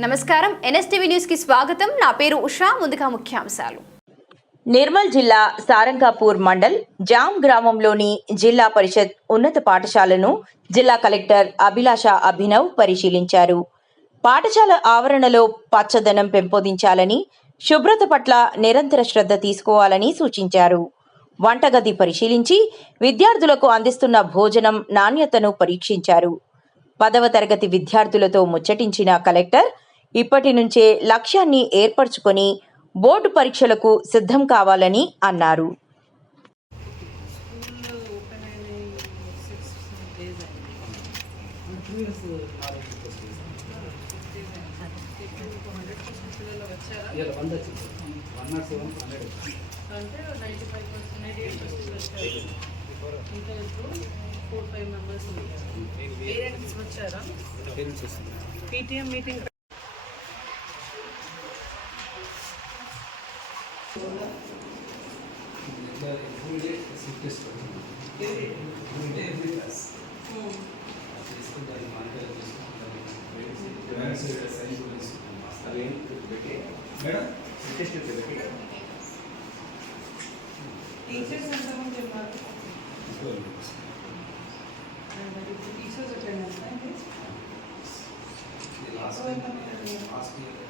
నమస్కారం. ఎన్ఎస్టీవీ న్యూస్కి స్వాగతం. నా పేరు ఉషా. ముందుగా ముఖ్యాంశాలు. నిర్మల్ జిల్లా సారంగాపూర్ మండల్ జామ్ గ్రామంలోని జిల్లా పరిషత్ ఉన్నత పాఠశాలను జిల్లా కలెక్టర్ అభిలాష అభినవ్ పరిశీలించారు. పాఠశాల ఆవరణలో పచ్చదనం పెంపొందించాలని శుభ్రత పట్ల నిరంతర శ్రద్ధ తీసుకోవాలని సూచించారు. వంటగది పరిశీలించి విద్యార్థులకు అందిస్తున్న భోజనం నాణ్యతను పరీక్షించారు. పదవ తరగతి విద్యార్థులతో ముచ్చటించిన కలెక్టర్ ఇప్పటి నుంచే లక్ష్యాన్ని ఏర్పరచుకొని బోర్డు పరీక్షలకు సిద్ధం కావాలని అన్నారు. అంటే ninety five percent ninety eight percent వచ్చారు? ఇంకా ఇప్పుడు ఫోర్ ఫైవ్ మెంబర్స్ పేరెంట్స్ వచ్చారా పేరెంట్స్ వస్తుంది PTM meeting every day shift చేసుకోండి ఎవ్రీ డే ఎవ్రీ క్లాస్ చేసుకుని దాన్ని మానిటర్ చేసుకుంటాం సైన్ కూడా మేడం టీచర్స్ ఎంతమంది ఉన్నారు టీచర్స్ అటెండెన్స్ అండి లాస్ట్ లాస్ట్ ఇయర్ ఈవెంట్స్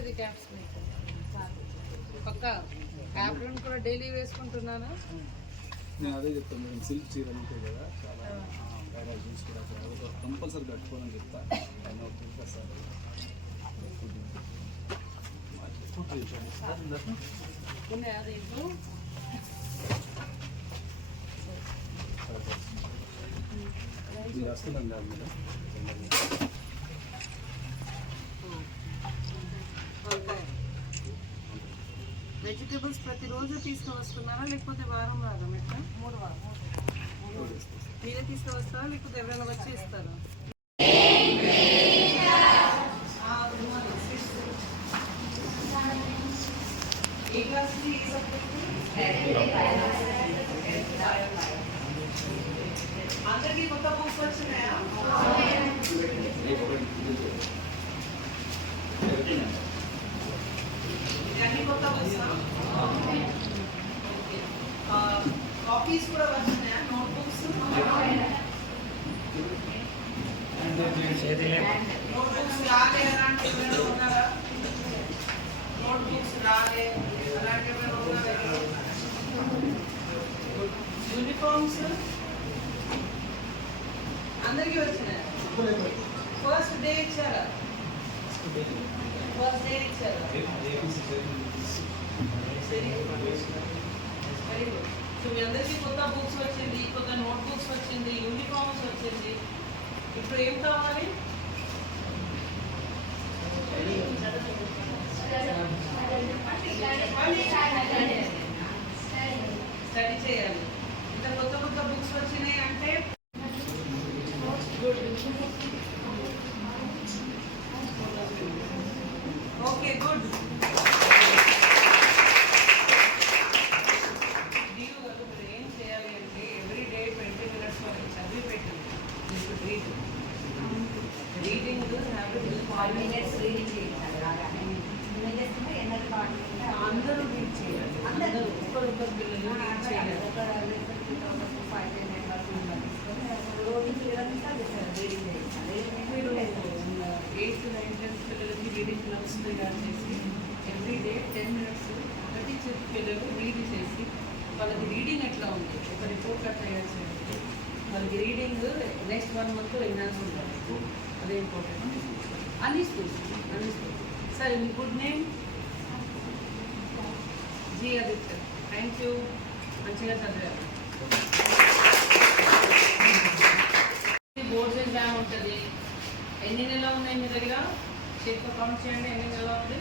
ఇది క్యాప్స్ పక్క క్యాప్లను కూడా డైలీ వేసుకుంటున్నానా నేను అదే చెప్తాను మేడం. సిల్క్ చీరలు ఉంటాయి కదా. చాలా జీన్స్ కూడా కంపల్సరీ కట్టుకోవాలని చెప్తా. ఆయన ఒక సార్. ఉన్నాయా దీంట్లో? ఇది వస్తున్నాం కాదు మేడం వెజిటేబుల్స్ ప్రతిరోజు తీసుకువస్తున్నారా? లేకపోతే వారం వారం ఎట్లా మూడు వారం మీరే తీసుకువస్తారా? లేకపోతే ఎవరైనా వచ్చి ఇస్తారా? ఏ క్లాస్ ఏ అందరికీ కొత్త బుక్స్ వచ్చినాయా ఇవన్నీ కొత్త బుక్సా కాపీస్ కూడా వచ్చినాయా నోట్ బుక్స్ నోట్ బుక్స్ రాలే అలాంటి ఎవరైనా ఉన్నారా నోట్ బుక్స్ రాలే అలాంటి ఎవరైనా ఉన్నారా యూనిఫామ్స్ అందరికీ వచ్చినాయా. ఫస్ట్ డే ఇచ్చారా? ఫస్ట్ డే ఇచ్చారా? వెరీ గుడ్ సో మీ అందరికీ కొత్త బుక్స్ వచ్చింది కొత్త నోట్ బుక్స్ వచ్చింది యూనిఫామ్స్ వచ్చింది. ఇప్పుడు ఏం కావాలి? స్టడీ చేయాలి. ఇంత కొత్త కొత్త బుక్స్ వచ్చినాయి అంటే ఓకే గుడ్ ఏం చేయాలి అంటే ఎవ్రీ డే ట్వంటీ మినిట్స్ వరకు చదివి పెట్టండి మీకు read reading five minutes reading చేయాలి అందరూ రీడ్ చేయాలి అందరూ ఒక్కరొక్కరు పిల్లలు రీడ్ చేయాలి ఫైవ్ మినిట్స్ వరకు తీసుకొని రోజు రీడింగ్ మీరు చేయాలి ఎయిత్ నైన్త్ టెన్త్ పిల్లలకి రీడింగ్ క్లబ్స్ తయారు చేసి ఎవ్రీ డే టెన్ మినిట్స్ ప్రతి చెప్పి పిల్లలు రీడ్ చేసి వాళ్ళకి రీడింగ్ ఎట్లా ఉంది ఒక రిపోర్ట్ అట్లా చేయండి వాళ్ళకి reading next one month exams ఉంటాయి అదే ఇంపార్టెంట్ అన్ని స్కూల్స్ అన్ని schools sir me good name G Aditya. Thank you మంచిగా చదివారు. బోర్డ్స్ ఎగ్జామ్ ఉంటుంది. ఎన్ని నెలలు ఉన్నాయి మీ దగ్గర? చెక్ కౌంట్ చేయండి ఎన్ని నెలలు ఉంది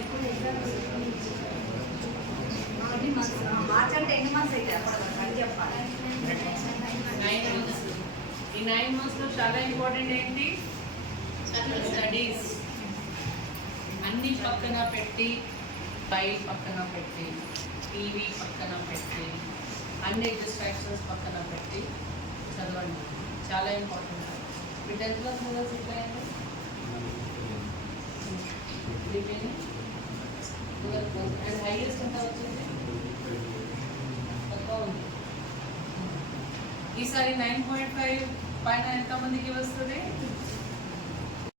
ఎప్పుడు ఎగ్జామ్ మార్చ్ అంటే ఎన్ని మంత్స్ అయితే అప్పుడు చెప్పాలి. నైన్ మంత్స్ ఈ నైన్ మంత్స్లో చాలా ఇంపార్టెంట్ ఏంటి? స్టడీస్ అన్ని పక్కన పెట్టి బై పక్కన పెట్టి టీవీ పక్కన పెట్టి అన్ని డిస్ట్రాక్షన్స్ పక్కన పెట్టి చదవండి. చాలా ఇంపార్టెంట్ మీ టెన్త్ క్లాస్ రిజల్ట్స్ ఎట్లయింది? అండ్ హైయెస్ట్ ఈసారి నైన్ పాయింట్ ఫైవ్ పైన ఎంతమందికి వస్తుంది